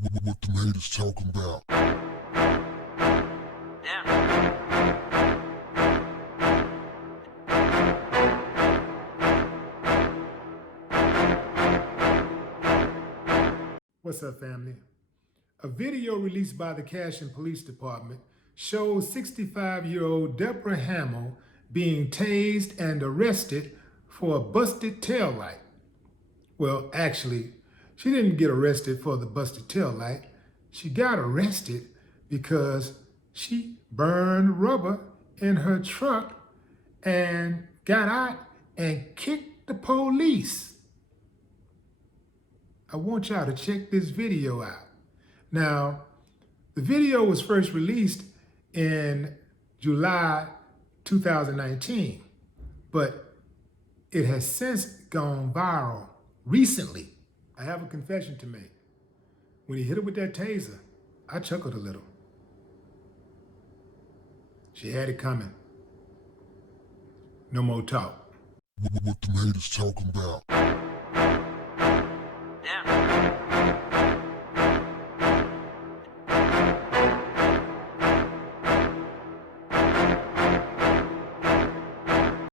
What the haters talking about? What's up, family? A video released by the Cashin Police Department shows 65-year-old Deborah Hamill being tased and arrested for a busted taillight. Well, actually, she didn't get arrested for the busted taillight. She got arrested because she burned rubber in her truck and got out and kicked the police. I want y'all to check this video out. Now, the video was first released in July 2019, but it has since gone viral recently. I have a confession to make. When he hit her with that taser, I chuckled a little. She had it coming. No more talk. What the haters talking about?